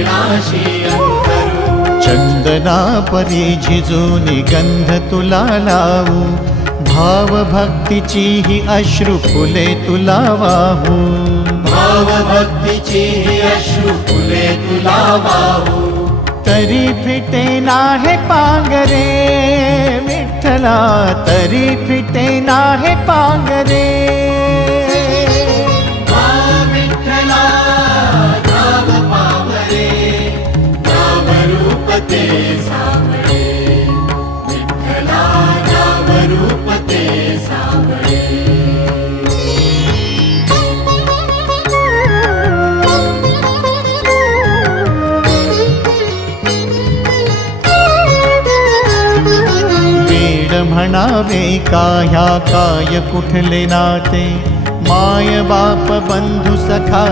चरणाशी अंतरू। चंदना परी झिजूनी गंध तुला लावू, भाव भक्तीची ही अश्रु फुले तुला वाहू। भाव भक्तीची ही अश्रु फुले तुला वाहू। तरी फिटे नाहे पांगरे विठ्ठला, तरी फिटे नाहे पांगरे। विठ्ठला नाम पावरे, नाम रूप ते सावळे। विठ्ठला नाम रूप ते सावळे। म्हणावे का ह्या काय कुठले नाते, माय बाप बंधू सखा